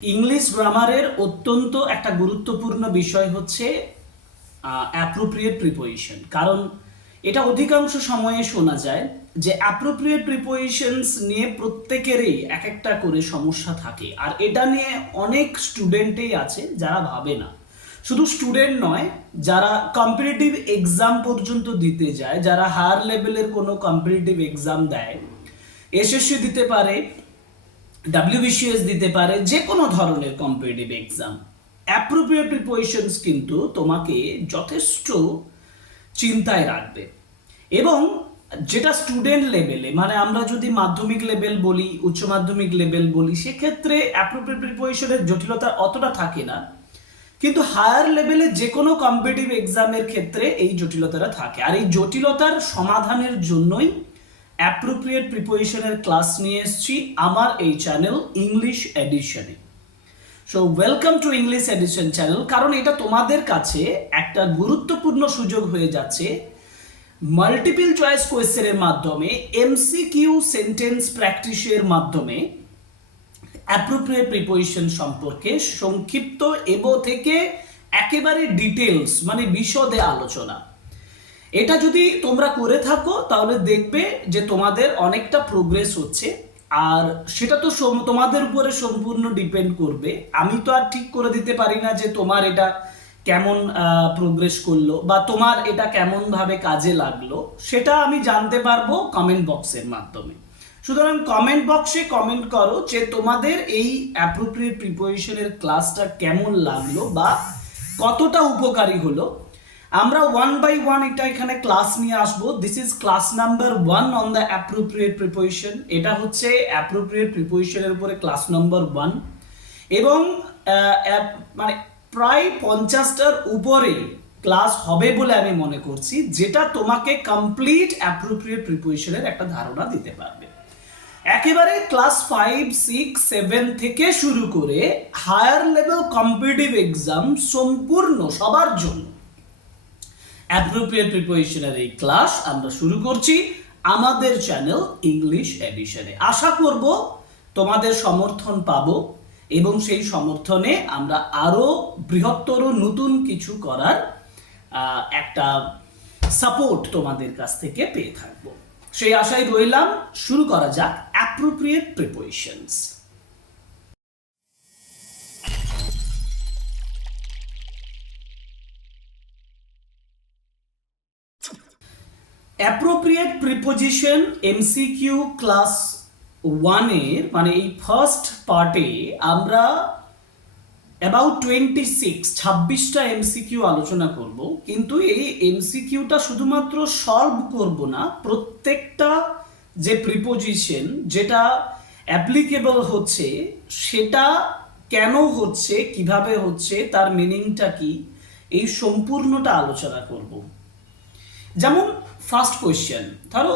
English গ্রামারের অত্যন্ত একটা গুরুত্বপূর্ণ বিষয় হচ্ছে অ্যাপ্রোপ্রিয়েট প্রিপোজিশন। কারণ এটা অধিকাংশ সময়ে শোনা যায় যে অ্যাপ্রোপ্রিয়েট প্রিপোজিশনস নিয়ে প্রত্যেকেরই এক একটা করে সমস্যা থাকে, আর এটা নিয়ে অনেক স্টুডেন্টই আছে যারা ভাবে না। শুধু স্টুডেন্ট নয়, যারা কম্পিটিটিভ এক্সাম পর্যন্ত দিতে যায়, যারা হায়ার লেভেলের কোনো কম্পিটিটিভ এক্সাম দেয়, এসএসসি দিতে পারে, ডাব্লিউবিসিএস দিতে পারে, যে কোনো ধরনের কম্পিটিটিভ এক্সাম, অ্যাপ্রোপ্রিয়েট প্রিপোজিশনস কিন্তু তোমাকে যথেষ্ট চিন্তায় রাখবে। এবং যেটা স্টুডেন্ট লেভেলে, মানে আমরা যদি মাধ্যমিক লেভেল বলি, উচ্চ মাধ্যমিক লেভেল বলি, সেক্ষেত্রে অ্যাপ্রোপ্রিয়েট প্রিপোজিশনের জটিলতা অতটা থাকে না, কিন্তু হায়ার লেভেলে যে কোনো কম্পিটিটিভ এক্সামের ক্ষেত্রে এই জটিলতাটা থাকে। আর এই জটিলতার সমাধানের জন্যই অ্যাপ্রোপ্রিয়েট প্রিপোজিশনের ক্লাস নিয়ে এসেছি আমার এই চ্যানেল ইংলিশ এডিশনে। So welcome to English edition channel, কারণ এটা তোমাদের কাছে একটা গুরুত্বপূর্ণ সুযোগ হয়ে যাচ্ছে মাল্টিপল চয়েস কোয়েশ্চেনের মাধ্যমে, এমসিকিউ সেন্টেন্স প্র্যাকটিসের মাধ্যমে অ্যাপ্রোপ্রিয়েট প্রিপোজিশন সম্পর্কে সংক্ষিপ্ত থেকে একেবারে ডিটেলস, মানে বিশদে আলোচনা। এটা যদি তোমরা করে থাকো তাহলে দেখবে যে তোমাদের অনেকটা প্রোগ্রেস হচ্ছে। আর সেটা তো তোমাদের উপরে সম্পূর্ণ ডিপেন্ড করবে। আমি তো আর ঠিক করে দিতে পারি না যে তোমার এটা কেমন প্রোগ্রেস করলো বা তোমার এটা কেমন ভাবে কাজে লাগলো, সেটা আমি জানতে পারবো কমেন্ট বক্সের মাধ্যমে। সুতরাং কমেন্ট বক্সে কমেন্ট করো যে তোমাদের এই অ্যাপ্রোপ্রিয়েট প্রিপোজিশনের ক্লাসটা কেমন লাগলো বা কতটা উপকারী হলো। আমরা ওয়ান বাই ওয়ান এটা এখানে ক্লাস নিয়ে আসবো। This is class number 1 on the appropriate preposition. এটা হচ্ছে অ্যাপ্রোপ্রিয়েট প্রিপোজিশনের উপরে ক্লাস নাম্বার 1, এবং মানে প্রায় 50টার উপরে ক্লাস হবে বলে আমি মনে করছি, যেটা তোমাকে কমপ্লিট অ্যাপ্রোপ্রিয়েট প্রিপোজিশনের একটা ধারণা দিতে পারবে। একেবারে ক্লাস 5, 6, 7 থেকে শুরু করে হায়ার লেভেল কম্পিটিটিভ এক্সাম সম্পূর্ণ সবার জন্য অ্যাপ্রোপ্রিয়েট প্রিপোজিশনের এই ক্লাস আমরা শুরু করছি আমাদের চ্যানেল ইংলিশ এডিশনে। আশা করব তোমাদের সমর্থন পাবো এবং সেই সমর্থনে আমরা আরো বৃহত্তর নতুন কিছু করার একটা সাপোর্ট তোমাদের কাছ থেকে পেয়ে থাকবো। সেই আশায় রইলাম। শুরু করা যাক appropriate prepositions. Appropriate preposition MCQ class 1 এর, মানে এই ফার্স্ট পার্টে আমরা অ্যাবাউট 26টা এমসিকিউ আলোচনা করব। কিন্তু এই এমসিকিউটা শুধুমাত্র সলভ করব না, প্রত্যেকটা যে প্রিপোজিশন যেটা অ্যাপ্লিকেবল হচ্ছে সেটা কেন হচ্ছে, কিভাবে হচ্ছে, তার মিনিংটা কি, এই সম্পূর্ণটা আলোচনা করব। যেমন ফার্স্ট কোয়েশ্চেন, ধরো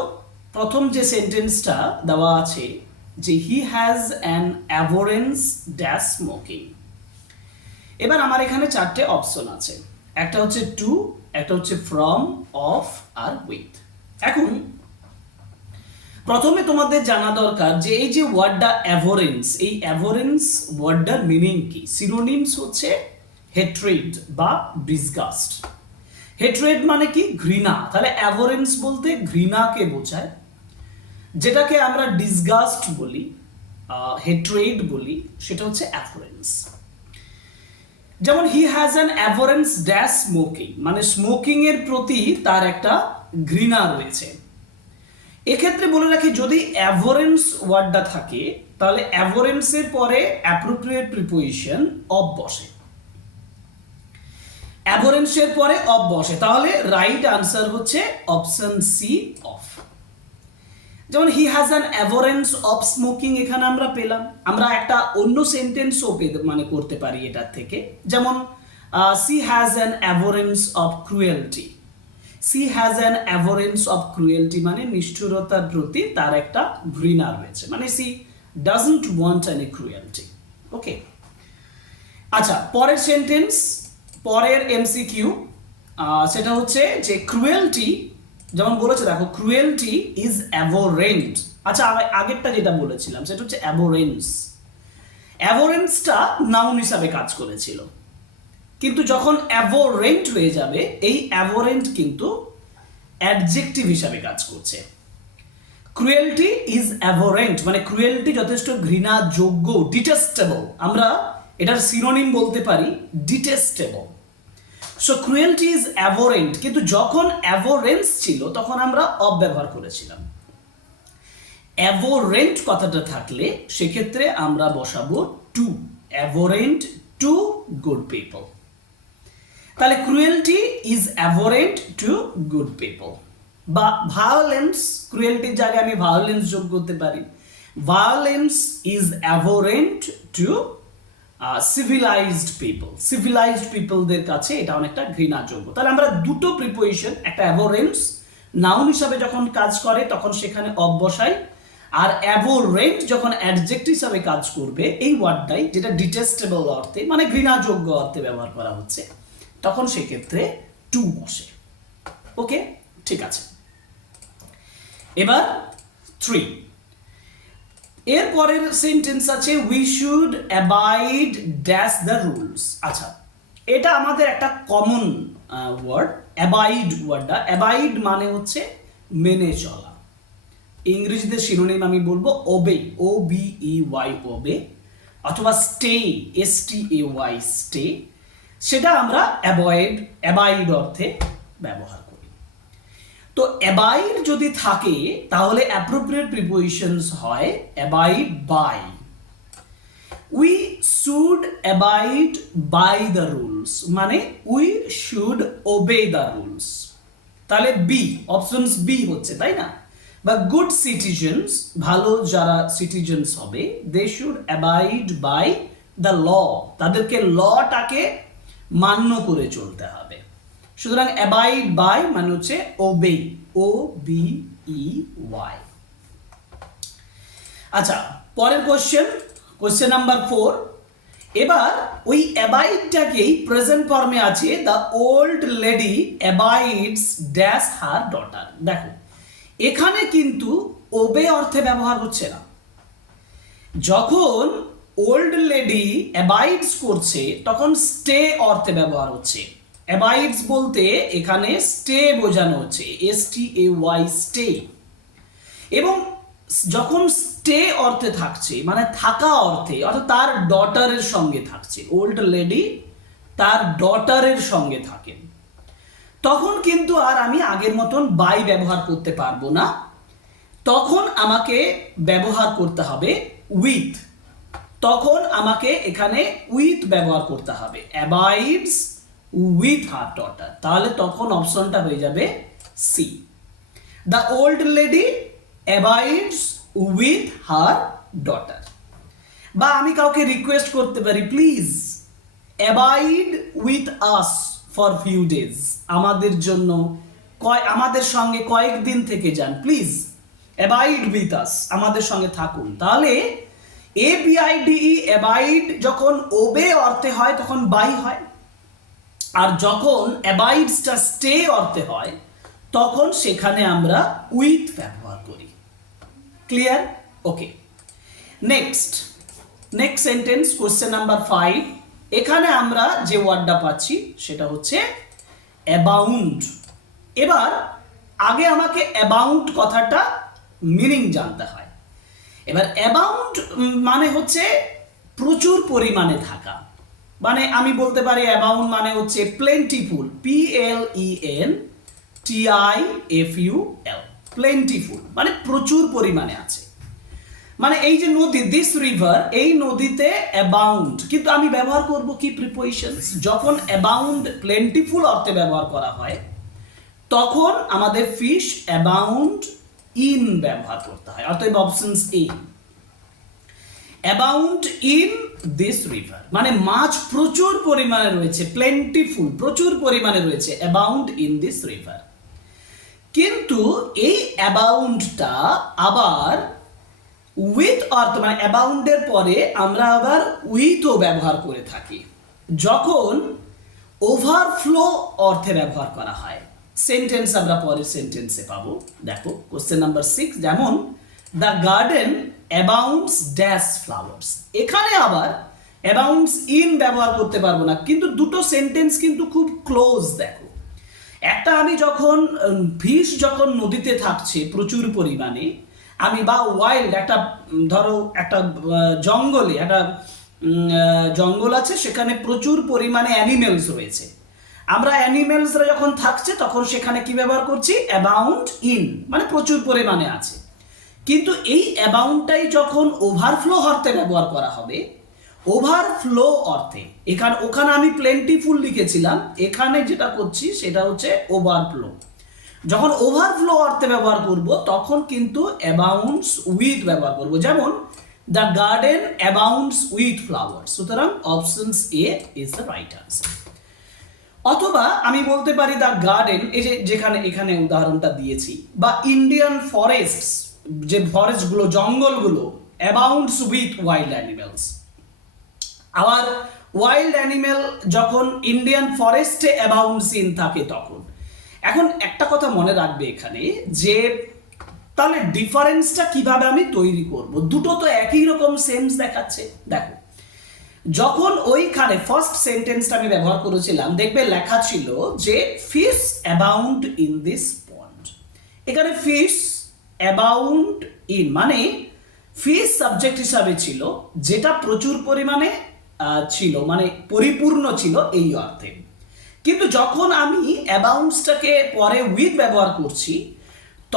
প্রথম যে সেন্টেন্সটা দেওয়া আছে যে he has an abhorrence dash smoking. এবার আমার এখানে 4টে অপশন আছে, একটা হচ্ছে টু, একটা হচ্ছে ফ্রম, অফ আর উইথ। এখন প্রথমে তোমাদের জানা দরকার যে এই যে ওয়ার্ডটা অ্যাভোরেন্স, এই অ্যাভোরেন্স ওয়ার্ডটার মিনিং কি। সিনোনিমস হচ্ছে হেট্রেড বা ডিসগাস্ট। হেট্রেড মানে কি? ঘৃণা। তাহলে অ্যাভোরেন্স বলতে ঘৃণাকে বোঝায়, যেটাকে আমরা ডিসগাস্ট বলি, হেট্রেড বলি, সেটা হচ্ছে অ্যাভোরেন্স। যেমন he has an abhorrence dash smoking, মানে স্মোকিং এর প্রতি তার একটা ঘৃণা রয়েছে। এক্ষেত্রে বলে রাখি, যদি অ্যাভোরেন্স ওয়ার্ডটা থাকে তাহলে অ্যাভোরেন্সের পরে অ্যাপ্রোপ্রিয়েট প্রিপোজিশন অফ বসে, অ্যাভোরেন্সের পরে অফ বসে, তাহলে রাইট আনসার হচ্ছে অপশন সি, অফ। যেমন he has an abhorrence of smoking, এখানে আমরা পেলাম। আমরা একটা অন্য সেন্টেন্সও মানে করতে পারি এটার থেকে, যেমন she has an abhorrence of cruelty. She has an abhorrence of cruelty মানে নিষ্ঠুরতার প্রতি তার একটা ঘৃণা রয়েছে, মানে she doesn't want any cruelty. Okay, আচ্ছা, পরের সেন্টেন্স, পরের এমসিকিউ, সেটা হচ্ছে যে ক্রুয়েলটি, যেমন বলেছে দেখো, ক্রুয়েলটি ইজ অ্যাভোরেন্ট। আচ্ছা, আগেরটা যেটা বলেছিলাম সেটা হচ্ছে অ্যাভোরেন্স। অ্যাভোরেন্সটা নাউন হিসাবে কাজ করেছিল, কিন্তু যখন অ্যাভোরেন্ট হয়ে যাবে এই অ্যাভোরেন্ট কিন্তু অ্যাডজেক্টিভ হিসাবে কাজ করছে। ক্রুয়েলটি ইজ অ্যাভোরেন্ট মানে ক্রুয়েলটি যথেষ্ট ঘৃণাযোগ্য, ডিটেস্টেবল, আমরা এটার সিনোনিম বলতে পারি ডিটেস্টেবল। সো ক্রুয়েলটি ইজ অ্যাভোরেন্ট, কিন্তু যখন অ্যাভোরেন্স ছিল তখন আমরা অব ব্যবহার করেছিলাম। অ্যাভোরেন্ট কথাটা থাকলে সেক্ষেত্রে আমরা বসাবো to, abhorrent to good people. তাহলে cruelty is abhorrent to good people. বা ভায়োলেন্স, ক্রুয়েলটির জায়গায় আমি ভায়োলেন্স যোগ করতে পারি। Violence is abhorrent to civilised people, civilised পিপলদের কাছে এটা অনেকটা ঘৃণাযোগ্য। তাহলে আমরা দুটো প্রিপোজিশন, একটা অ্যাভোরেন্স নাউন হিসাবে যখন কাজ করে তখন সেখানে অব বসাই, আর অ্যাভোরেন্ট যখন অ্যাডজেক্টিভ হিসাবে কাজ করবে এই ওয়ার্ডটাই, যেটা ডিটেস্টেবল অর্থে মানে ঘৃণাযোগ্য অর্থে ব্যবহার করা হচ্ছে, তখন সেক্ষেত্রে টু বসে। ওকে, ঠিক আছে। এবার 3, এর পরের সেন্টেন্স আছে we should abide dash the rules. আচ্ছা, এটা আমাদের একটা কমন ওয়ার্ড, অ্যাবাইড ওয়ার্ডটা। অ্যাবাইড মানে হচ্ছে মেনে চলা। ইংরেজিতে সিনোনিম আমি বলবো ওবে, OBEY ওবে, অথবা স্টে, STAY স্টে। সেটা আমরা অ্যাবাইড অর্থে ব্যবহার করি। তো অ্যাবাইড যদি থাকে তাহলে অ্যাপ্রোপ্রিয়েট প্রিপোজিশনস হয় abide by. We should abide by the rules মানে we should obey the rules. তাহলে বি, অপশনস বি হচ্ছে, তাই না? বা গুড সিটিজেন্স, ভালো যারা সিটিজেন্স হবে, they should abide by the law, তাদেরকে লটাকে মান্য করে চলতে হবে। সুতরাং অ্যাবাইড বাই মানে হচ্ছে ওবে, OBEY। আচ্ছা, পরের কোশ্চেন নাম্বার 4। এবার ওই অ্যাবাইডটাকেই প্রেজেন্ট ফর্মে আছে the old lady abides dash her daughter. দেখো এখানে কিন্তু ওবে অর্থে ব্যবহার হচ্ছে না। যখন ওল্ড লেডি অ্যাবাইডস করছে তখন স্টে অর্থে ব্যবহার হচ্ছে। অ্যাবাইডস বলতে এখানে স্টে বোঝানো হচ্ছে, STAY স্টে। এবং যখন স্টে অর্থে থাকছে মানে থাকা অর্থে, অর্থাৎ তার ডটারের সঙ্গে থাকছে, ওল্ড লেডি তার ডটারের সঙ্গে থাকেন, তখন কিন্তু আর আমি আগের মতন বাই ব্যবহার করতে পারবো না। তখন আমাকে ব্যবহার করতে হবে উইথ। তখন আমাকে এখানে উইথ ব্যবহার করতে হবে, অ্যাবাইডস উইথ হার ডটার। তাহলে তখন অপশনটা হয়ে যাবে C, the old lady abides with her daughter. বা আমি কাউকে রিকোয়েস্ট করতে পারি, please abide with us for few days, আমাদের জন্য আমাদের সঙ্গে কয়েকদিন থেকে যান, প্লিজ অ্যাবাইড উইথ আস, আমাদের সঙ্গে থাকুন। তাহলে ABIDE অ্যাবাইড যখন ওবে অর্থে হয় তখন বাই হয়, আর যখন অ্যাবাইডসটা স্টে অর্থে হয় তখন সেখানে আমরা উইথ ব্যবহার করি। ক্লিয়ার? ওকে, নেক্সট সেন্টেন্স, কোশ্চেন নাম্বার 5। এখানে আমরা যে ওয়ার্ডটা পাচ্ছি সেটা হচ্ছে অ্যাবাউন্ড। এবার আগে আমাকে অ্যাবাউন্ড কথাটা মিনিং জানতে হয়। এবার অ্যাবাউন্ড মানে হচ্ছে প্রচুর পরিমাণে থাকা, মানে আমি বলতে পারি অ্যাবাউন্ড মানে হচ্ছে প্লেন্টিফুল, PLENTIFUL, প্লেন্টিফুল মানে প্রচুর পরিমাণে আছে। মানে এই যে নদী, দিস রিভার, এই নদীতে অ্যাবাউন্ড, কিন্তু আমি ব্যবহার করব কি প্রিপোজিশনস? যখন অ্যাবাউন্ড প্লেন্টিফুল অর্থে ব্যবহার করা হয় তখন আমাদের ফিশ অ্যাবাউন্ড ইন ব্যবহার করতে হয়। অতএব options A, abound in this river মানে মাছ প্রচুর পরিমাণে রয়েছে, প্লেন্টিফুল প্রচুর পরিমাণে রয়েছে, অ্যাবাউন্ড ইন দিস রিভার। কিন্তু এই অ্যাবাউন্ডটা আবার উইথ অর্থ মানে অ্যাবাউন্ডের পরে আমরা আবার উইথও ব্যবহার করে থাকি যখন ওভারফ্লো অর্থে ব্যবহার করা হয়। সেন্টেন্স আমরা পরের সেন্টেন্সে পাবো। দেখো কোশ্চেন নাম্বার 6, যেমন the garden abounds dash flowers. এখানে আবার অ্যাবাউন্ডস ইন ব্যবহার করতে পারবো না, কিন্তু দুটো সেন্টেন্স কিন্তু খুব ক্লোজ। দেখো, একটা আমি যখন ফিশ যখন নদীতে থাকছে প্রচুর পরিমাণে, আমি বা ওয়াইল্ড একটা ধরো একটা জঙ্গলে একটা জঙ্গল আছে, সেখানে প্রচুর পরিমাণে অ্যানিমেলস রয়েছে, আমরা অ্যানিমেলসরা যখন থাকছে তখন সেখানে কি ব্যবহার করছি? অ্যাবাউন্ড ইন, মানে প্রচুর পরিমাণে আছে। কিন্তু এই অ্যাবাউন্ডটাই যখন ওভারফ্লো অর্থে ব্যবহার করা হবে, ওভারফ্লো অর্থে, ওখানে আমি প্লেন্টিফুল লিখেছিলাম, এখানে যেটা করছি সেটা হচ্ছে ওভারফ্লো। যখন ওভারফ্লো অর্থে ব্যবহার করব তখন কিন্তু অ্যাবাউন্ডস উইথ ব্যবহার করব, যেমন the garden abounds with flowers. সুতরাং options A is the right answer. অথবা আমি বলতে পারি দ্য গার্ডেন, এই যে যেখানে এখানে উদাহরণটা দিয়েছি, বা ইন্ডিয়ান ফরেস্টস, যে ফরেস্টগুলো জঙ্গলগুলো, অ্যাবাউন্ডস উইথ ওয়াইল্ড অ্যানিমেলস। আবার ওয়াইল্ড অ্যানিমেল যখন ইন্ডিয়ান ফরেস্টে অ্যাবাউন্ডস ইন থাকে তখন। এখন একটা কথা মনে রাখবে এখানে, যে তাহলে ডিফারেন্সটা কিভাবে আমি তৈরি করব? দুটো তো একই রকম সেন্স দেখাচ্ছে। দেখো, যখন ওইখানে ফার্স্ট সেন্টেন্সটা আমি ব্যবহার করেছিলাম, দেখবে লেখা ছিল যে ফিশ অ্যাবাউন্ড ইন দিস পন্ড। এখানে ফিশ অ্যাবাউন্ড ইন মানে ফিশ সাবজেক্ট হিসাবে ছিল, যেটা প্রচুর পরিমাণে ছিল, মানে পরিপূর্ণ ছিল এই অর্থে। কিন্তু যখন আমি অ্যাবাউন্ডসটাকে পরে উইথ ব্যবহার করছি,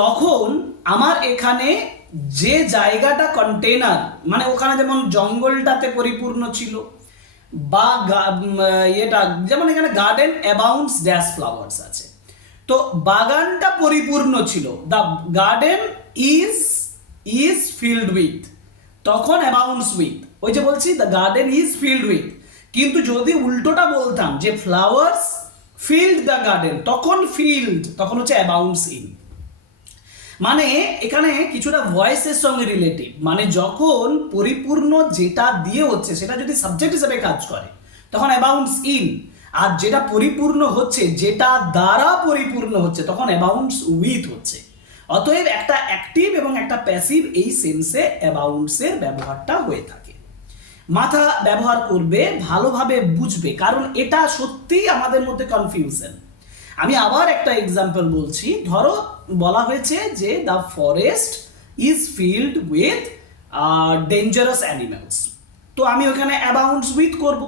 তখন আমার এখানে যে জায়গাটা কন্টেনার, মানে ওখানে যেমন জঙ্গলটাতে পরিপূর্ণ ছিল, বা এটা যেমন এখানে গার্ডেন অ্যাবাউন্ডস ড্যাশ ফ্লাওয়ার্স আছে, তো বাগানটা পরিপূর্ণ ছিল, the garden is filled with, তখন অ্যাবাউন্ডস উইথ। ওই যে বলছি the garden is filled with, কিন্তু যদি উল্টোটা বলতাম যে ফ্লাওয়ার্স ফিল্ড দ্য গার্ডেন, তখন ফিল্ড তখন হচ্ছে অ্যাবাউন্ডস ইন। মানে এখানে কিছুটা ভয়েসের সঙ্গে রিলেটিভ, মানে যখন পরিপূর্ণ যেটা দিয়ে হচ্ছে সেটা যদি সাবজেক্ট হিসেবে কাজ করে তখন অ্যাবাউন্ডস ইন, আর যেটা পরিপূর্ণ হচ্ছে, যেটা দ্বারা পরিপূর্ণ হচ্ছে, তখন অ্যাবাউন্ডস উইথ হচ্ছে। অতএব একটা অ্যাক্টিভ এবং একটা প্যাসিভ, এই সেন্সে অ্যাবাউন্ডসের ব্যবহারটা হয়ে থাকে। মাথা ব্যবহার করবে, ভালোভাবে বুঝবে, কারণ এটা সত্যিই আমাদের মধ্যে কনফিউশন। আমি আবার একটা এক্সাম্পল বলছি। ধরো বলা হয়েছে যে the forest is filled with dangerous animals, তো আমি ওখানে অ্যাবাউন্ডস উইথ করব,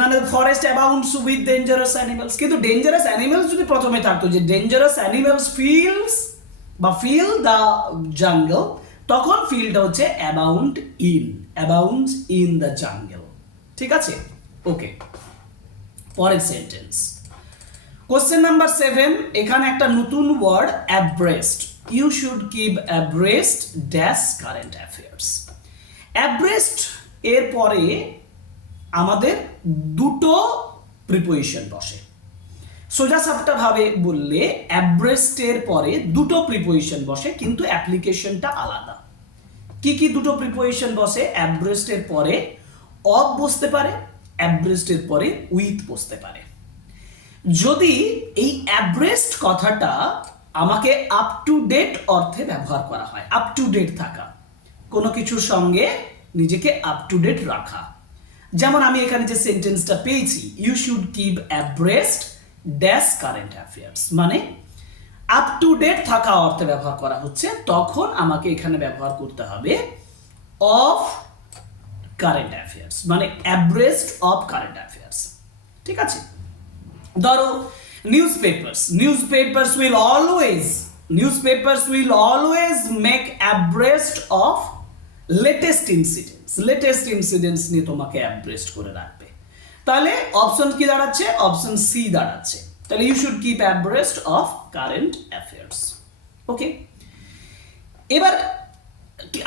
মানে forest abounds with dangerous animals. কিন্তু ডেঞ্জারাস অ্যানিমেলস যদি প্রথমে থাকতো, যে ডেঞ্জারাস অ্যানিমেলস ফিল্ডস বা ফিল দ্য জঙ্গল, তখন ফিলটা হচ্ছে abound in, abounds in the jungle. ঠিক আছে, ওকে। পরের সেন্টেন্স, কোশ্চেন নাম্বার 7, এখানে একটা নতুন word abreast. You should keep abreast dash current affairs. Abreast এর পরে আমাদের দুটো প্রিপোজিশন বসে। সোজা সাপটা ভাবে বললে অ্যাব্রেস্টের পরে দুটো প্রিপোজিশন বসে, কিন্তু অ্যাপ্লিকেশনটা আলাদা। কি কি দুটো প্রিপোজিশন বসে? অ্যাব্রেস্টের পরে অফ বসতে পারে, অ্যাব্রেস্টের পরে উইথ বসতে পারে। যদি এই অ্যাব্রেস্ট কথাটা আমাকে আপ টু ডেট অর্থে ব্যবহার করা হয়, আপ টু ডেট থাকা, কোনো কিছুর সঙ্গে নিজেকে আপ টু ডেট রাখা, যেমন আমি এখানে যে সেন্টেন্সটা পেয়েছি, you should keep abreast dash current affairs, মানে আপ টু ডেট থাকা অর্থে ব্যবহার করা হচ্ছে, তখন আমাকে এখানে ব্যবহার করতে হবে অফ কারেন্ট অ্যাফেয়ার্স, মানে অ্যাব্রেস্ট অফ কারেন্ট অ্যাফেয়ার্স। ঠিক আছে, ধরো newspapers will always make abreast of latest incidents নিয়ে তোমাকে abreast করে রাখবে। তাহলে অপশন কি দাঁড়াচ্ছে? অপশন সি দাঁড়াচ্ছে। তাহলে you should keep abreast of current affairs। Okay, এবার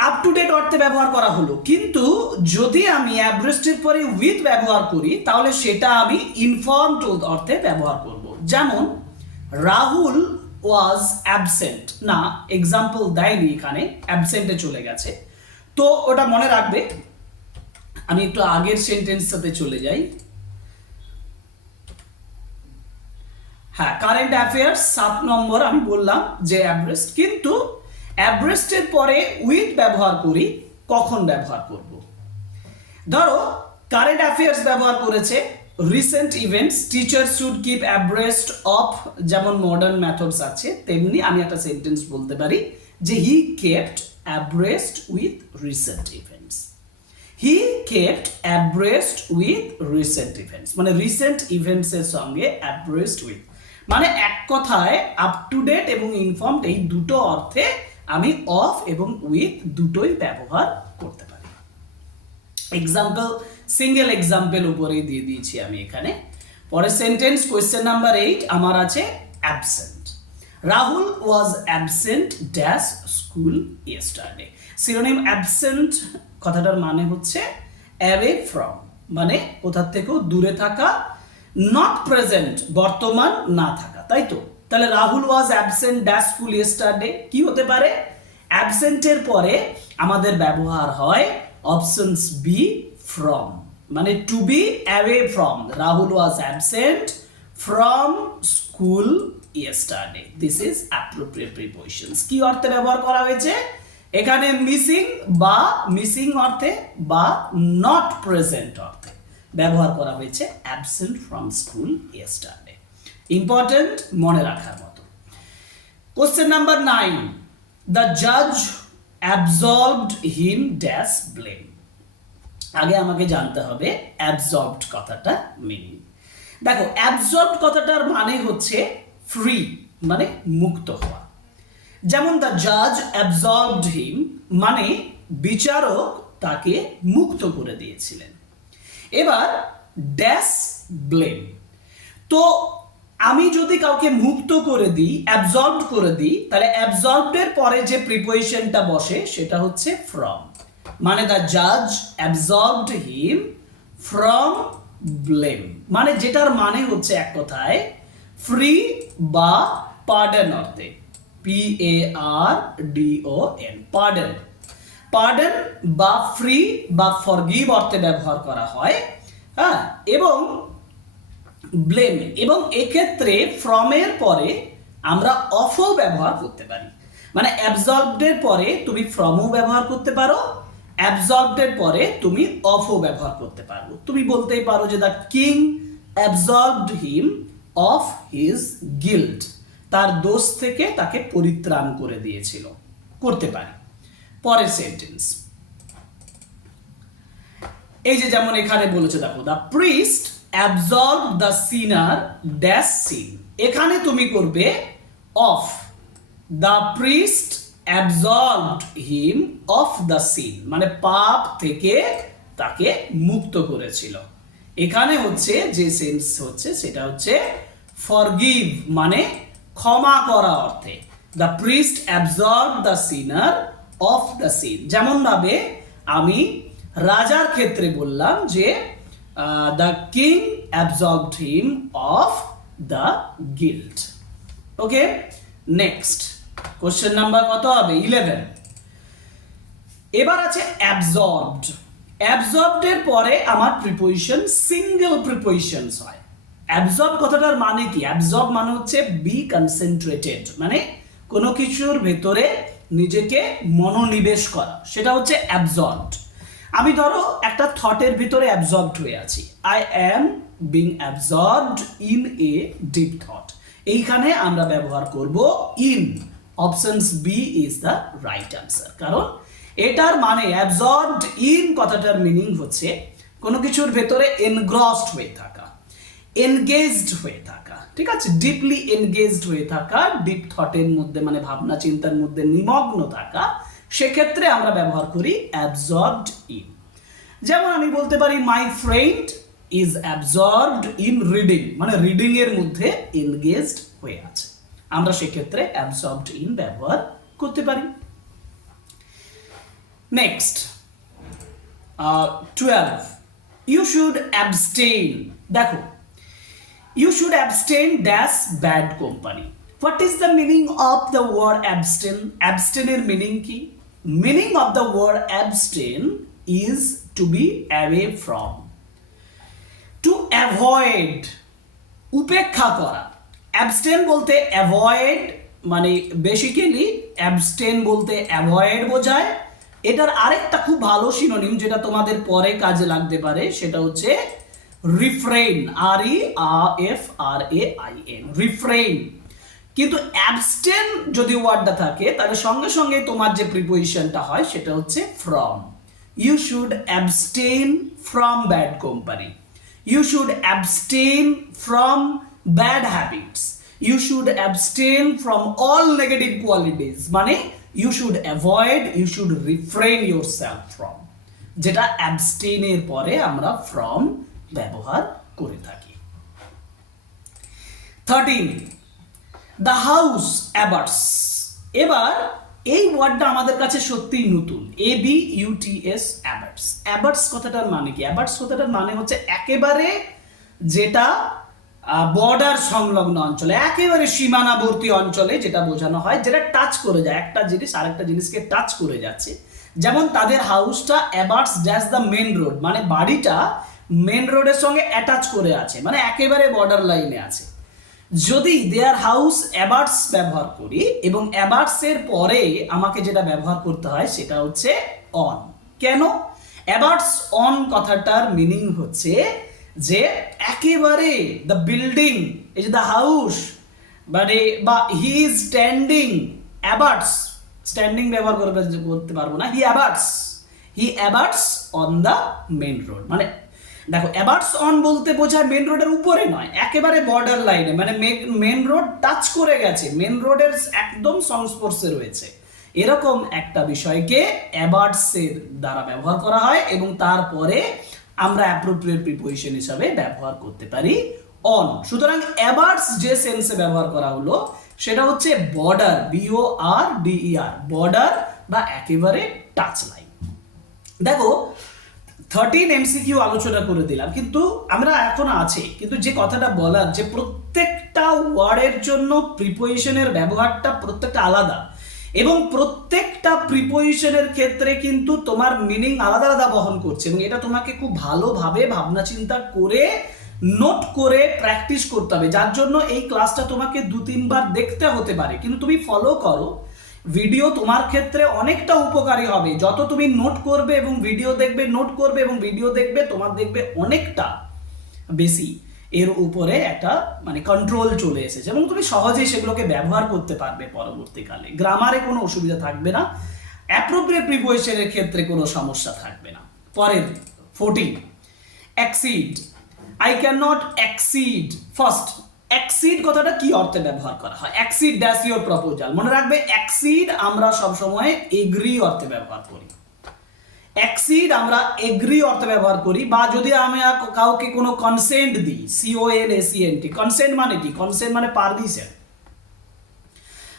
আপ টু ডেট অর্থে ব্যবহার করা হলো, কিন্তু যদি আমি অ্যাব্রেস্টের পরে উইথ ব্যবহার করি তাহলে সেটা আমি ইনফর্মড অর্থে ব্যবহার করব। যেমন রাহুল ওয়াজ অ্যাবসেন্ট, না এক্সাম্পল দেয়নি এখানে, অ্যাবসেন্টে চলে গেছে, তো ওটা মনে রাখবে। আমি একটু আগের সেন্টেন্সটাতে চলে যাই। হ্যাঁ, কারেন্ট অ্যাফেয়ার্স 7 নম্বর আমি বললাম যে অ্যাব্রেস্ট, কিন্তু অ্যাব্রেস্টের পরে উইথ ব্যবহার করি কখন ব্যবহার করব? ধরো কারেন্ট অ্যাফেয়ার্স ব্যবহার করেছে, recent events, teacher should keep abreast of, যেমন মডার্ন মেথডস আছে তেমনি আমি একটা সেন্টেন্স বলতে পারি যে he kept abreast with recent events. He kept abreast with recent events, মানে রিসেন্ট ইভেন্টসের সঙ্গে অ্যাব্রেস্ট উইথ, মানে এক কথায় আপ টু ডেট এবং ইনফর্মড, এই দুটো অর্থে আমি অফ এবং উইথ দুটোই ব্যবহার করতে পারি। এক্সাম্পল, সিঙ্গেল এক্সাম্পল উপরেই দিয়ে দিয়েছি আমি এখানে। পরের সেন্টেন্স, কোয়েশ্চেন নাম্বার 8 আমার আছে absent. Rahul was absent dash school yesterday. Synonym absent কথাটার মানে হচ্ছে অ্যাওয়ে ফ্রম, মানে কোথা থেকেও দূরে থাকা, নট প্রেজেন্ট বর্তমান না থাকা, তাই তো? তাহলে Rahul was absent dash school yesterday কি হতে পারে? অ্যাবসেন্টের পরে আমাদের ব্যবহার হয় অপশনস বি, ফ্রম, মানে to be away from. Rahul was absent from school yesterday. This is appropriate prepositions. কি অর্থে ব্যবহার করা হয়েছে? এখানে মিসিং বা মিসিং অর্থে বা নট প্রেজেন্ট অর্থে ব্যবহার করা হয়েছে absent from school yesterday. Important, মনে রাখার মতো। কোশ্চেন নাম্বার 9, দ্য জাজ অ্যাবসলভড হিম ড্যাশ ব্লেম। আগে আমাকে জানতে হবে অ্যাবসলভড কথাটা মিনিং। দেখো অ্যাবসলভড কথাটার মানে হচ্ছে ফ্রি, মানে মুক্ত হওয়া। যেমন দ্য জাজ অ্যাবসলভড হিম মানে বিচারক তাকে মুক্ত করে দিয়েছিলেন। এবার ড্যাশ ব্লেম, তো আমি যদি কাউকে মুক্ত করে দিই, অ্যাবসলভড করে দিই, তাহলে অ্যাবসলভডের পরে যে প্রিপোজিশনটা বসে সেটা হচ্ছে ফ্রম, মানে দ্য জাজ অ্যাবসলভড হিম ফ্রম ব্লেম, মানে যেটার মানে হচ্ছে এক কথায় ফ্রি বা পার্ডন অর্থে, PARDON, পার্ডন। পার্ডন বা ফ্রি বা ফরগিভ অর্থে ব্যবহার করা হয়, হ্যাঁ, এবং ব্লেম, এবং এক্ষেত্রে ফ্রমের পরে আমরা অফও ব্যবহার করতে পারি, মানে অ্যাবসলভডের পরে তুমি ফ্রমও ব্যবহার করতে পারো, অ্যাবসলভডের পরে তুমি অফও ব্যবহার করতে পারো। তুমি বলতেই পারো যে the king absolved him of his guilt, তার দোষ থেকে তাকে পরিত্রাণ করে দিয়েছিল, করতে পারি। পরের সেন্টেন্স, এই যে যেমন এখানে বলেছে, দেখো the priest absolve the sinner dash sin, এখানে তুমি করবে of, the priest absolved him of the sin, মানে পাপ থেকে তাকে মুক্ত করেছিল। এখানে হচ্ছে যে সেন্স হচ্ছে সেটা হচ্ছে ফরগিভ, মানে ক্ষমা করা অর্থে। The priest absolved the sinner of the sin, যেমন ভাবে আমি রাজার ক্ষেত্রে বললাম যে the king absolved him of the guilt. Okay, next question number কত হবে? 11। এবার আছে অ্যাবসর্বড। অ্যাবসর্বড এর পরে আমার প্রিপোজিশন সিঙ্গেল প্রিপোজিশনস হয়। অ্যাবসর্ব কথাটার মানে কি? অ্যাবসর্ব মানে হচ্ছে বি কনসেন্ট্রেটেড, মানে কোনো কিছুর ভেতরে নিজেকে মনোনিবেশ করা, সেটা হচ্ছে অ্যাবসর্বড। আমি ধরো একটা থটের ভিতরে অ্যাবসর্বড হয়ে আছি, I am being absorbed in a deep thought, এইখানে আমরা ব্যবহার করব in. Options B is the right answer, কারণ এটার মানে অ্যাবসর্বড ইন কথাটার মিনিং হচ্ছে কোনো কিছুর ভেতরে এনগ্রসড হয়ে থাকা, এনগেজড হয়ে থাকা, ঠিক আছে, ডিপলি এনগেজড হয়ে থাকা, ডিপ থটের মধ্যে মানে ভাবনা চিন্তার মধ্যে নিমগ্ন থাকা, সেক্ষেত্রে আমরা ব্যবহার করি অ্যাবসর্বড ইন। যেমন আমি বলতে পারি my friend is absorbed in reading, মানে রিডিং এর মধ্যে এনগেজড হয়ে আছে, আমরা সেক্ষেত্রে অ্যাবসর্বড ইন ব্যবহার করতে পারি। Next 12, you should abstain. দেখো you should abstain dash bad company. What is the meaning of the word abstain? অ্যাবস্টেনের মিনিং কি? Meaning of the word abstain is to be away from, to avoid, উপেক্ষা করা। Abstain বলতে avoid মানে basically abstain বলতে avoid বোঝায়। এটার আরেকটা খুব ভালো সিনোনিম যেটা তোমাদের পরে কাজে লাগতে পারে সেটা হচ্ছে রিফ্রেইন, REFRAIN, রিফ্রেইন। কিন্তু অ্যাবস্টেন যদি ওয়ার্ডটা থাকে তাহলে সঙ্গে সঙ্গে তোমার যে প্রিপোজিশনটা হয় সেটা হচ্ছে from. You should abstain from bad company, you should abstain from bad habits, you should abstain from all negative qualities, মানে you should avoid, you should refrain yourself from, যেটা অ্যাবস্টেইনের পরে আমরা ফ্রম ব্যবহার করে থাকি। 13, দ্য হাউস অ্যাবার্টস। এবার এই ওয়ার্ডটা আমাদের কাছে সত্যিই নতুন, ABUTS, অ্যাবার্টস। অ্যাবার্টস কথাটার মানে কি? অ্যাবার্টস কথাটার মানে হচ্ছে একেবারে যেটা বর্ডার সংলগ্ন অঞ্চলে, একেবারে সীমানাবর্তী অঞ্চলে যেটা বোঝানো হয়, যেটা টাচ করে যায়, একটা জিনিস আরেকটা জিনিসকে টাচ করে যাচ্ছে। যেমন তাদের হাউসটা অ্যাবার্টস ড্যাশ দ্য মেন রোড, মানে বাড়িটা মেন রোডের সঙ্গে অ্যাটাচ করে আছে, মানে একেবারে বর্ডার লাইনে আছে। যদি দেয়ার হাউস অ্যাবার্টস ব্যবহার করি এবং অ্যাবার্টস এর পরে আমাকে যেটা ব্যবহার করতে হয় সেটা হচ্ছে অন। কেন? অ্যাবার্টস অন কথাটার মিনিং হচ্ছে যে একেবারে দ্য বিল্ডিং, এই যে দ্য হাউস, মানে বা হি ইজ স্ট্যান্ডিং, অ্যাবার্টস, স্ট্যান্ডিং ব্যবহার করতে পারবো না, হি অ্যাবার্টস অন দ্য মেন রোড। মানে দেখো, অ্যাবার্টস অন বলতে বোঝায় মেন রোডের উপরে নয়, একেবারে বর্ডার লাইনে, মানে মেন রোড টাচ করে গেছে, মেন রোডের একদম সংস্পর্শে রয়েছে, এরকম একটা বিষয়কে অ্যাবার্টস এর দ্বারা ব্যবহার করা হয় এবং তারপরে আমরা অ্যাপ্রোপ্রিয়েট প্রিপোজিশন হিসাবে ব্যবহার করতে পারি অন। সুতরাং অ্যাবার্টস যে সেন্সে ব্যবহার করা হলো সেটা হচ্ছে বর্ডার, BORDER, বর্ডার বা একেবারে টাচ লাইন। দেখো 13 MCQ আলোচনা করে দিলাম, কিন্তু আমরা এখন আছে, কিন্তু যে কথাটা বলার যে প্রত্যেকটা ওয়ার্ডের জন্য প্রিপোজিশনের ব্যবহারটা প্রত্যেকটা আলাদা এবং প্রত্যেকটা প্রিপোজিশনের ক্ষেত্রে কিন্তু তোমার মিনিং আলাদা আলাদা বহন করছে এবং এটা তোমাকে খুব ভালোভাবে ভাবনা চিন্তা করে নোট করে প্র্যাকটিস করতে হবে, যার জন্য এই ক্লাসটা তোমাকে 2-3 বার দেখতে হতে পারে, কিন্তু তুমি ফলো করো, ভিডিও তোমার ক্ষেত্রে অনেকটা উপকারী হবে। যত তুমি নোট করবে এবং ভিডিও দেখবে, নোট করবে এবং ভিডিও দেখবে, তোমার দেখবে অনেকটা বেশি এর উপরে একটা মানে কন্ট্রোল চলে এসেছে এবং তুমি সহজেই সেগুলোকে ব্যবহার করতে পারবে পরবর্তীকালে। গ্রামারে কোনো অসুবিধা থাকবে না, অ্যাপ্রোপ্রিয়েট প্রিপোজিশনের ক্ষেত্রে কোনো সমস্যা থাকবে না। পরের 14, exceed. I can not exceed. First, exceed কথাটা কি অর্থে ব্যবহার করা হয়? Exceed dash your proposal. মনে রাখবে, এক্সিড আমরা সবসময় এগ্রি অর্থে ব্যবহার করি, এক্সিড আমরা এগ্রি অর্থে ব্যবহার করি, বা যদি আমি কাউকে কোনো কনসেন্ট দিই, CONSENT, কনসেন্ট মানে কি? কনসেন্ট মানে পারমিশন।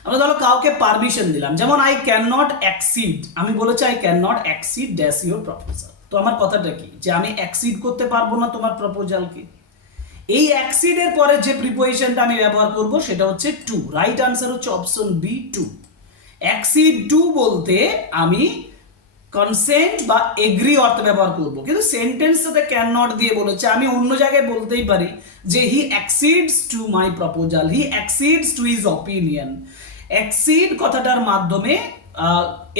আমরা ধরো কাউকে পারমিশন দিলাম, যেমন আই ক্যান নট এক্সিড, আমি বলেছি I can not exceed dash your proposal. তো আমার কথাটা কি? যে আমি এক্সিড করতে পারবো না তোমার প্রপোজালকে। এই এক্সিডের পরে যে প্রিপোজিশনটা আমি ব্যবহার করব সেটা হচ্ছে টু। রাইট আনসার হচ্ছে option B, to. Exceed to বলতে আমি কনসেন্ট বা এগ্রি অর্থে ব্যবহার করব, কিন্তু সেন্টেন্সটাতে ক্যান নট দিয়ে বলেছে, আমি অন্য জায়গায় বলতেই পারি যে he accedes to my proposal, he accedes to his opinion. Accede কথাটার মাধ্যমে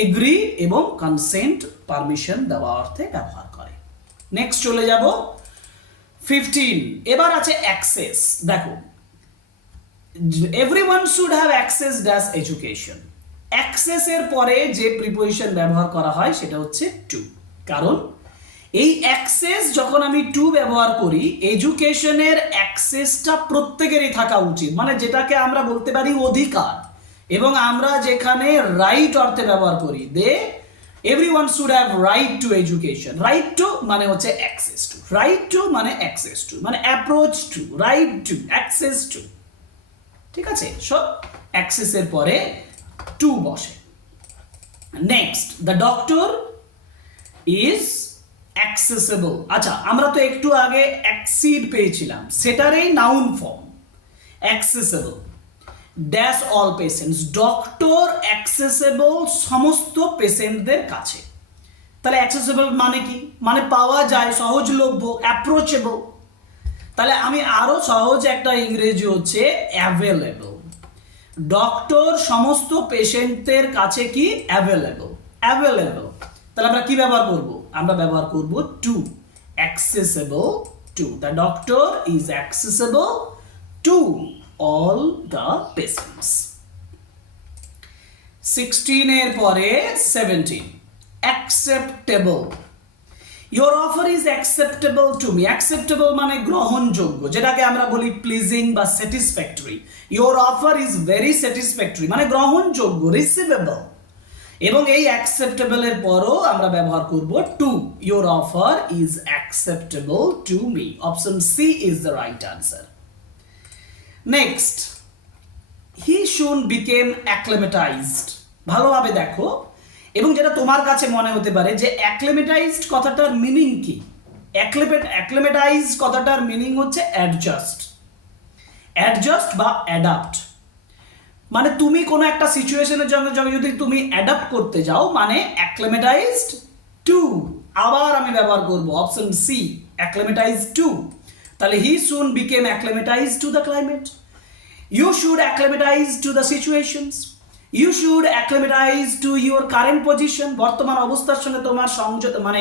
এগ্রি এবং কনসেন্ট, পারমিশন দেওয়া অর্থে ব্যবহার করে। নেক্সট চলে যাব 15। এবার আছে অ্যাক্সেস। দেখো, everyone should have access dash education. অ্যাক্সেসের পরে যে প্রিপোজিশন ব্যবহার করা হয় সেটা হচ্ছে টু, কারণ এই অ্যাক্সেস যখন আমি টু ব্যবহার করি, এডুকেশনের অ্যাক্সেসটা প্রত্যেকেরই থাকা উচিত, মানে যেটাকে আমরা বলতে পারি অধিকার, এবং আমরা যেখানে রাইট অর্থে ব্যবহার করি, everyone should have right to education. Right to মানে হচ্ছে access to, right to মানে access to, মানে approach to, right to, access to, ঠিক আছে? সো access এর পরে to বসে। Next, the doctor is accessible। আচ্ছা, আমরা তো একটু আগে exceed পেয়েছিলাম, সেটারই noun form accessible dash all patients. Doctor accessible সমস্ত পেশেন্টদের কাছে। তাহলে অ্যাক্সেসেবল মানে কি? মানে পাওয়া যায়, সহজলভ্য, অ্যাপ্রোচেবল। তাহলে আমি আরো সহজ একটা ইংরেজি হচ্ছে অ্যাভেলেবল। ডক্টর সমস্ত পেশেন্টদের কাছে কি অ্যাভেলেবল, তাহলে আমরা কি ব্যবহার করব, আমরা ব্যবহার করব to, accessible to, the doctor is accessible to all the patients. 16 এর পরে 17, acceptable. Your offer is acceptable to me. Acceptable মানে গ্রহণযোগ্য, যেটাকে আমরা বলি প্লিজিং বা satisfactory. Your offer is very satisfactory মানে গ্রহণযোগ্য, রিসিভেবল। এবং এই অ্যাকসেপ্টেবল এর পরও আমরা ব্যবহার করব two. Your offer is acceptable to me. Option C is the right answer. Next, he soon became acclimatized. ভালোভাবে দেখো, এবং যেটা তোমার কাছে মনে হতে পারে যে অ্যাক্লিমেটাইজড কথাটার মিনিং কি। অ্যাক্লিমেটাইজ কথাটার মিনিং হচ্ছে অ্যাডজাস্ট বা অ্যাডাপ্ট। মানে তুমি কোনো একটা সিচুয়েশনের জন্য যদি তুমি অ্যাডাপ্ট করতে যাও মানে অ্যাক্লিমেটাইজড টু। আবার আমি ব্যবহার করব অপশন সি, অ্যাক্লিমেটাইজড টু। তাহলে he soon became acclimatized to the climate. You should acclimatize to the situations. You should acclimatize to your current position. বর্তমান অবস্থার সঙ্গে তোমার সংযোগ মানে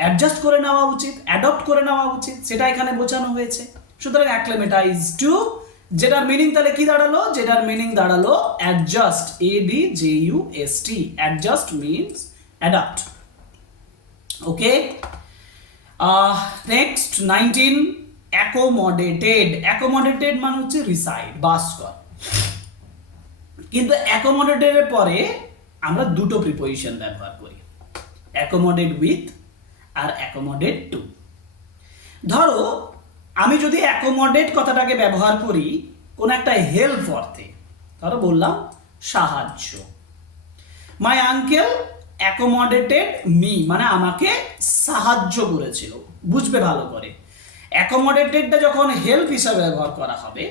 অ্যাডজাস্ট করে নেওয়া উচিত, অ্যাডপ্ট করে নেওয়া উচিত, সেটা এখানে বোঝানো হয়েছে। সুতরাং অ্যাক্লিমেটাইজ টু, যেটার মিনিং তাহলে কি দাঁড়ালো, যেটার মিনিং দাঁড়ালো adjust, ADJUST। Adjust means adapt. Okay, next 19, accommodated. Accommodated মানে হচ্ছে রিসাইড, বাস কর। কিন্তু অ্যাকোমোডেটের পরে আমরা দুটো প্রিপোজিশন ব্যবহার করি, অ্যাকোমোডেট উইথ আর অ্যাকোমোডেট টু। ধরো আমি যদি অ্যাকোমোডেট কথাটাকে ব্যবহার করি কোন একটা হেল্প অর্থে, ধরো বললাম সাহায্য। মাই আঙ্কেল অ্যাকোমোডেটেড মি মানে আমাকে সাহায্য করেছিল। বুঝবে ভালো করে, অ্যাকোমোডেটেডটা যখন হেল্প হিসাবে ব্যবহার করা হবে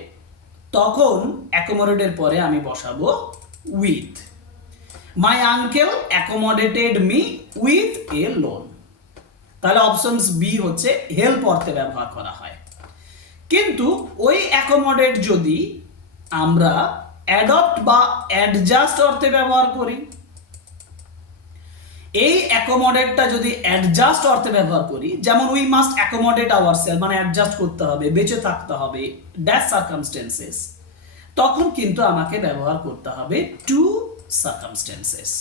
তখন অ্যাকোমোডেটের পরে আমি বসাবো with. My uncle accommodated me with a loan. তাহলে অপশনস বি হচ্ছে হেল্প অর্থে ব্যবহার করা হয়। কিন্তু ওই অ্যাকোমোডেট যদি আমরা অ্যাডপ্ট বা অ্যাডজাস্ট অর্থে ব্যবহার করি, এই অ্যাকোমোডেটটা যদি অ্যাডজাস্ট অর্থে ব্যবহার করি, যেমন উই মাস্ট অ্যাকোমোডেট আওয়ারসেলফ মানে অ্যাডজাস্ট করতে হবে, বেঁচে থাকতে হবে, দ্যাট সার্কামস্টেন্সেস, তখন কিন্তু আমাকে ব্যবহার করতে হবে টু সার্কামস্টেন্সেস।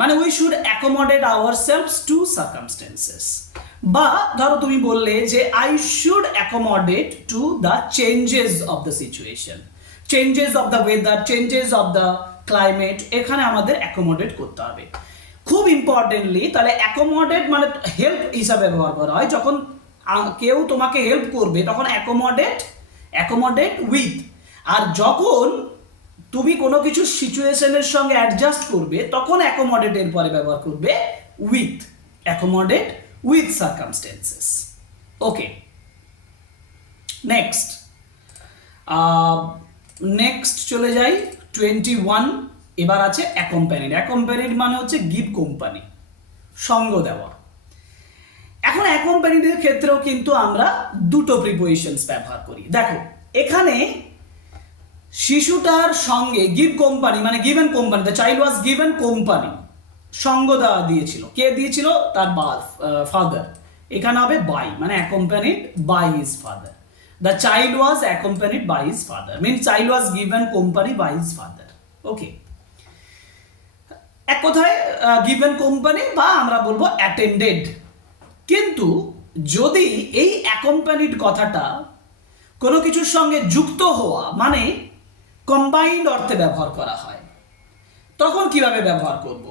মানে we should accommodate ourselves to circumstances. বা ধরো তুমি বললে যে I should accommodate to the changes of the situation, changes of the weather, changes of the climate, এখানে আমাদের অ্যাকোমোডেট করতে হবে। খুব ইম্পর্টেন্টলি তাহলে অ্যাকোমোডেট মানে হেল্প হিসাবে ব্যবহার করা হয়। যখন কেউ তোমাকে হেল্প করবে তখন অ্যাকোমোডেট উইথ, আর যখন তুমি কোনো কিছু সিচুয়েশনের সঙ্গে অ্যাডজাস্ট করবে তখন অ্যাকোমোডেটের পরে ব্যবহার করবে with, accommodate with circumstances. Okay, next চলে যাই 21। এবার আছে অ্যাকম্প্যানিড। অ্যাকম্প্যানিড মানে হচ্ছে গিভ কোম্পানি, সঙ্গ দেওয়া। এখন অ্যাকম্প্যানিডের ক্ষেত্রেও কিন্তু আমরা দুটো প্রিপোজিশনস ব্যবহার করি। দেখো এখানে শিশুটার সঙ্গে গিভ কোম্পানি মানে given company, the child was given company, সঙ্গ দেওয়া দিয়েছিল। কে দিয়েছিল? তার ফাদার। এখানে হবে বাই মানে accompanied by his father. The child was accompanied by his father means child was given company by his father. Okay, এক কথায় গিভেন কোম্পানি বা আমরা বলবো অ্যাটেন্ডেড। কিন্তু যদি এই অ্যাকম্প্যানিড কথাটা কোনো কিছুর সঙ্গে যুক্ত হওয়া মানে কম্বাইন্ড অর্থে ব্যবহার করা হয় তখন কিভাবে ব্যবহার করব?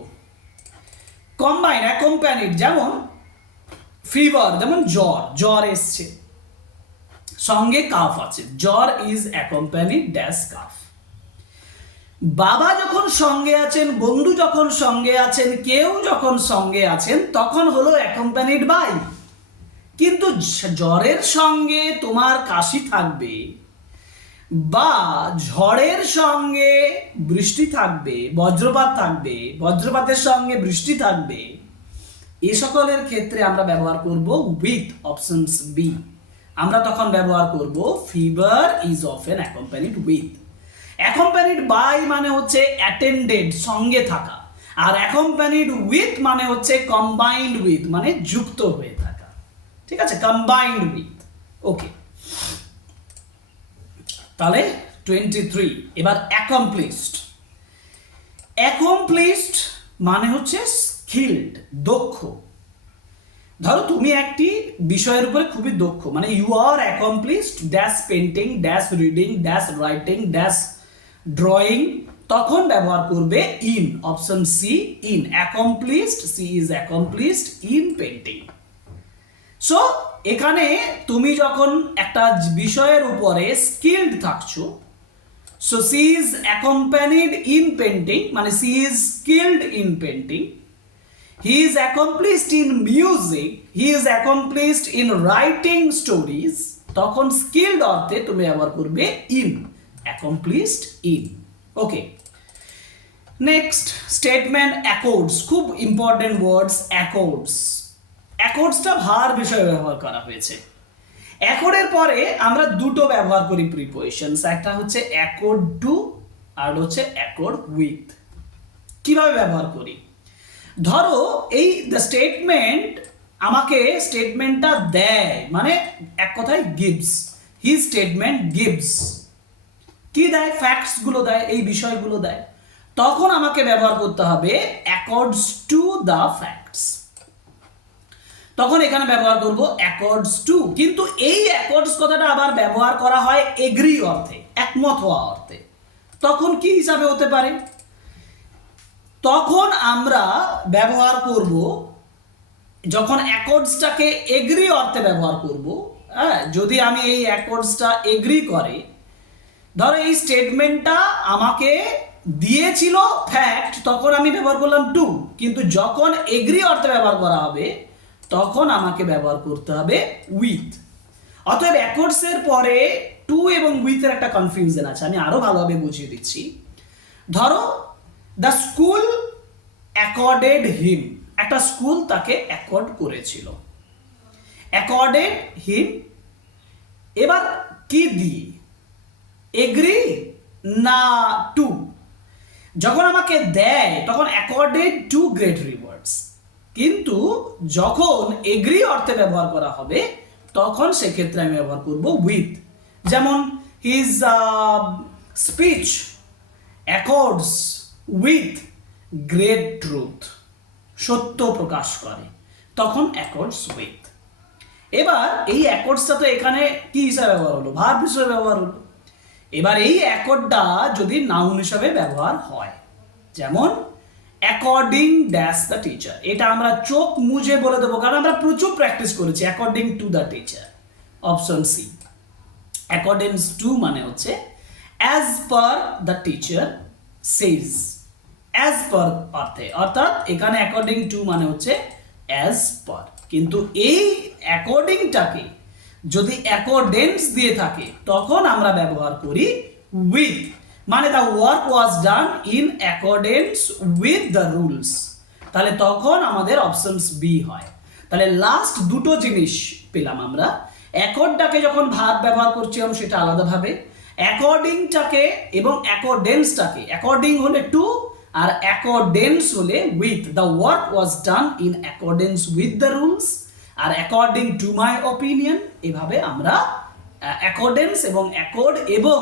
কম্বাইন্ড অ্যাকম্প্যানিড, যেমন ফিভার, যেমন জ্বর এসছে, সঙ্গে কাফ আছে, জ্বর ইজ অ্যাকম্প্যানিড ড্যাশ কাফ। বাবা যখন সঙ্গে আছেন, বন্ধু যখন সঙ্গে আছেন, কেউ যখন সঙ্গে আছেন তখন হলো অ্যাকম্প্যানিড বাই। কিন্তু জ্বরের সঙ্গে তোমার কাশি থাকবে বা ঝড়ের সঙ্গে বৃষ্টি থাকবে, বজ্রপাত থাকবে, বজ্রপাতের সঙ্গে বৃষ্টি থাকবে, এ সকলের ক্ষেত্রে আমরা ব্যবহার করব উইথ, অপশনস বি। আমরা তখন ব্যবহার করব fever is often accompanied with. Accompanied by মানে হচ্ছে অ্যাটেন্ডেড, সঙ্গে থাকা, আর অ্যাকম্প্যানিড উইথ মানে হচ্ছে কম্বাইন্ড উইথ, মানে যুক্ত হয়ে থাকা। ঠিক আছে, কম্বাইন্ড উইথ। ওকে, তাহলে 23। এবার অ্যাকমপ্লিশড। অ্যাকমপ্লিশড মানে হচ্ছে স্কিলড, দক্ষ। ধরো তুমি একটি বিষয়ের উপরে খুবই দক্ষ, মানে you are accomplished dash painting dash reading dash writing dash drawing, তখন ব্যবহার করবে in, option C, in. Accomplished, she is accomplished in painting. So এখানে তুমি যখন একটা বিষয়ের উপরে স্কিলড থাকছো, so she is accompanied in painting, মানে she is skilled in painting. He is accomplished in music, he is accomplished in writing stories, তখন skilled অর্থে তুমি ব্যবহার করবে in, accomplished in. Okay, next statement accords, খুব important ওয়ার্ডস accords. অ্যাকর্ডসটা ভার বিষয়ে ব্যবহার করা হয়েছে। অ্যাকর্ডের পরে আমরা দুটো ব্যবহার করি প্রিপোজিশনস, একটা হচ্ছে অ্যাকর্ড টু আর হচ্ছে অ্যাকর্ড উইথ। কিভাবে ব্যবহার করি? ধরো এই দ্য স্টেটমেন্ট আমাকে স্টেটমেন্টটা দেয়, মানে এক কথায় গিভস, হি স্টেটমেন্ট গিভস। কি দেয়? ফ্যাক্টস গুলো দেয়, এই বিষয়গুলো দেয়। তখন আমাকে ব্যবহার করতে হবে অ্যাকর্ডস টু দ্য ফ্যাক্টস। তখন এখানে ব্যবহার করব অ্যাকর্ডস টু। কিন্তু এই অ্যাকর্ডস কথাটা আবার ব্যবহার করা হয় এগ্রি অর্থে, একমত হওয়া অর্থে। তখন কি হিসাবে হতে পারে? তখন আমরা ব্যবহার করব, যখন অ্যাকর্ডসটাকে এগ্রি অর্থে ব্যবহার করব, হ্যাঁ, যদি আমি এই অ্যাকর্ডসটা এগ্রি করে, ধরো এই স্টেটমেন্টটা আমাকে দিয়েছিল ফ্যাক্ট, তখন আমি ব্যবহার করলাম টু। কিন্তু যখন এগ্রি অর্থে ব্যবহার করা হবে, তখন আমাকে ব্যবহার করতে হবে উইথ। অতএব অ্যাকর্ডসের পরে টু এবং উইথের একটা কনফিউশন আছে, আমি আরো ভালোভাবে বুঝিয়ে দিচ্ছি। ধরো দ্য স্কুল অ্যাকর্ডেড হিম, একটা স্কুল তাকে অ্যাকর্ড করেছিল, অ্যাকর্ডেড হিম। এবার কি দিয়ে? এগ্রি না টু? যখন আমাকে দেয় তখন অ্যাকর্ডেড টু গ্রেট রিওয়ার্ডস, কিন্তু যখন এগ্রি অর্থে ব্যবহার করা হবে তখন সেক্ষেত্রে আমি ব্যবহার করব উইথ। যেমন his speech accords with great truth, সত্য প্রকাশ করে, তখন অ্যাকর্ডস উইথ। এবার এই অ্যাকর্ডসটা তো এখানে কি হিসাবে ব্যবহার হলো? ভার্ব হিসাবে ব্যবহার হলো। এবার এই অ্যাকর্ডটা যদি নাউন হিসাবে ব্যবহার হয়, যেমন অ্যাকর্ডিং ড্যাশ দ্য টিচার, এটা আমরা চোখ মুজে বলে দেবো, কারণ আমরা প্রচুর প্র্যাকটিস করেছি। According to the teacher, option C. Accordings to মানে হচ্ছে as per the teacher says, as per অর্থে, অর্থাৎ এখানে অ্যাকর্ডিং টু মানে হচ্ছে অ্যাজ পার। কিন্তু এই অ্যাকর্ডিংটাকে যদি অ্যাকর্ডেন্স দিয়ে থাকে তখন আমরা ব্যবহার করি উইথ, মানে the work was done in accordance with the rules, তাহলে তখন আমাদের অপশনস বি হয়। তাহলে লাস্ট দুটো জিনিস পেলাম আমরা। অ্যাকর্ডটাকে যখন ভার্ব ব্যবহার করছিলাম সেটা আলাদাভাবে, অ্যাকর্ডিংটাকে এবং অ্যাকর্ডেন্সটাকে, অ্যাকর্ডিং হলে টু আর অ্যাকর্ডেন্স হলে with, the work was done in accordance with the rules আর অ্যাকর্ডিং টু মাই অপিনিয়ন, এভাবে আমরা অ্যাকর্ডেন্স এবং অ্যাকর্ড এবং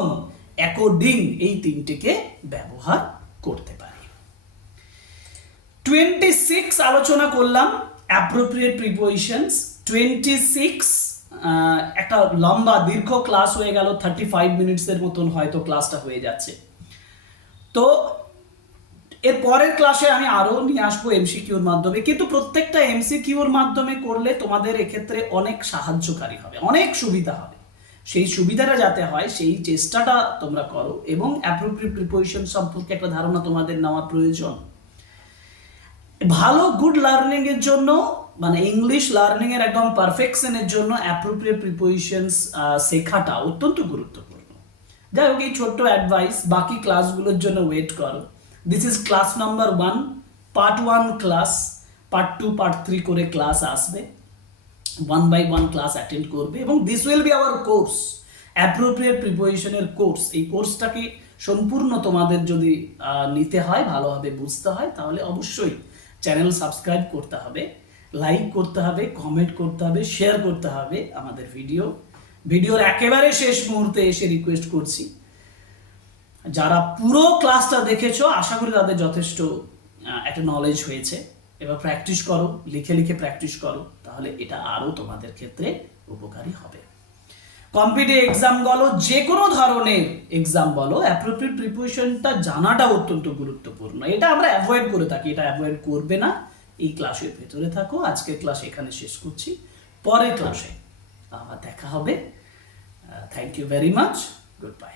অ্যাকর্ডিং এই তিনটিকে ব্যবহার করতে পারি। 26 আলোচনা করলাম অ্যাপ্রোপ্রিয়েট প্রিপোজিশনস। 26 একটা লম্বা দীর্ঘ ক্লাস হয়ে গেল, 35 মিনিটসের মতন হয়তো ক্লাসটা হয়ে যাচ্ছে। তো এর পরের ক্লাসে আমি আরো নিয়ে আসবো এমসিকিউর মাধ্যমে, কিন্তু প্রত্যেকটা এমসিকিউর মাধ্যমে করলে তোমাদের এক্ষেত্রে অনেক সাহায্যকারী হবে, অনেক সুবিধা হবে। সেই সুবিধাটা যাতে হয় সেই চেষ্টাটা তোমরা করো, এবং অ্যাপ্রোপ্রিয়েট প্রিপোজিশন সম্পর্কে একটা ধারণা তোমাদের নেওয়া প্রয়োজন। ভালো গুড লার্নিং এর জন্য, মানে ইংলিশ লার্নিং এর একদম পারফেকশনের জন্য অ্যাপ্রোপ্রিয়েট প্রিপোজিশনস শেখাটা অত্যন্ত গুরুত্বপূর্ণ। যাই হোক, এই ছোট্ট অ্যাডভাইস, বাকি ক্লাসগুলোর জন্য ওয়েট করো। This is class number 1, part 1 class, part 2 part 3 করে ক্লাস আসবে, 1 by 1 ক্লাস অ্যাটেন্ড করবে, এবং this will be our course, appropriate প্রিপোজিশনের কোর্স। এই কোর্সটাকে সম্পূর্ণ তোমাদের যদি নিতে হয়, ভালোভাবে বুঝতে হয়, তাহলে অবশ্যই চ্যানেল সাবস্ক্রাইব করতে হবে, লাইক করতে হবে, কমেন্ট করতে হবে, শেয়ার করতে হবে আমাদের ভিডিওর একেবারে শেষ মুহূর্তে এসে রিকোয়েস্ট করছি, যারা পুরো ক্লাসটা দেখেছো আশা করি তাদের যথেষ্ট একটা নলেজ হয়েছে। এবার প্র্যাকটিস করো, লিখে লিখে প্র্যাকটিস করো, তাহলে এটা আরও তোমাদের ক্ষেত্রে উপকারী হবে। কম্পিটিটিভ এক্সাম বলো, যে কোনো ধরনের এক্সাম বলো, অ্যাপ্রোপ্রিয়েট প্রিপারেশনটা জানাটা অত্যন্ত গুরুত্বপূর্ণ। এটা আমরা অ্যাভয়েড করে থাকি, এটা অ্যাভয়েড করবে না। এই ক্লাসের ভেতরে থাকো। আজকের ক্লাস এখানে শেষ করছি, পরের ক্লাসে আবার দেখা হবে। Thank you very much, good bye.